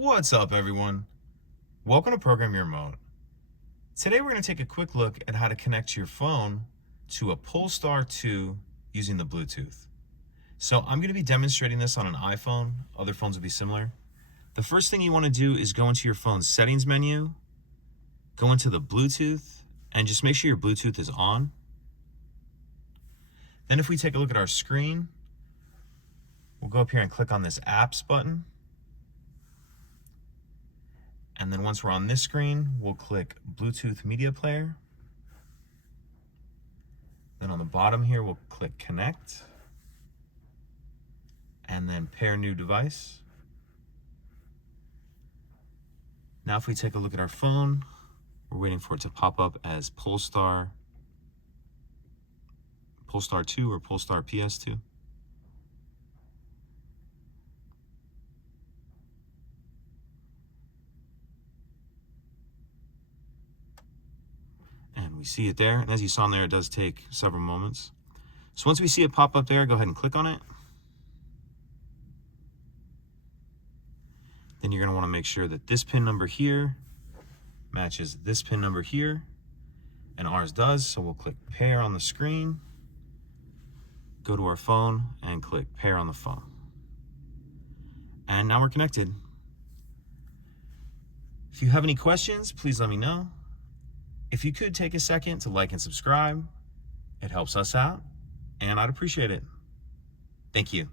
What's up, everyone? Welcome to Program Your Remote. Today we're going to take a quick look at how to connect your phone to a Polestar 2 using the Bluetooth. So I'm going to be demonstrating this on an iPhone. Other phones will be similar. The first thing you want to do is go into your phone's settings menu, go into the Bluetooth, and just make sure your Bluetooth is on. Then if we take a look at our screen, we'll go up here and click on this apps button. And then once we're on this screen, we'll click Bluetooth Media Player. Then on the bottom here, we'll click Connect. And then Pair New Device. Now if we take a look at our phone, we're waiting for it to pop up as Polestar 2 or Polestar PS2. And we see it there. And as you saw in there, it does take several moments. So once we see it pop up there, go ahead and click on it. Then you're going to want to make sure that this pin number here matches this pin number here. And ours does. So we'll click pair on the screen, go to our phone, and click pair on the phone. And now we're connected. If you have any questions, please let me know. If you could take a second to like and subscribe, it helps us out, and I'd appreciate it. Thank you.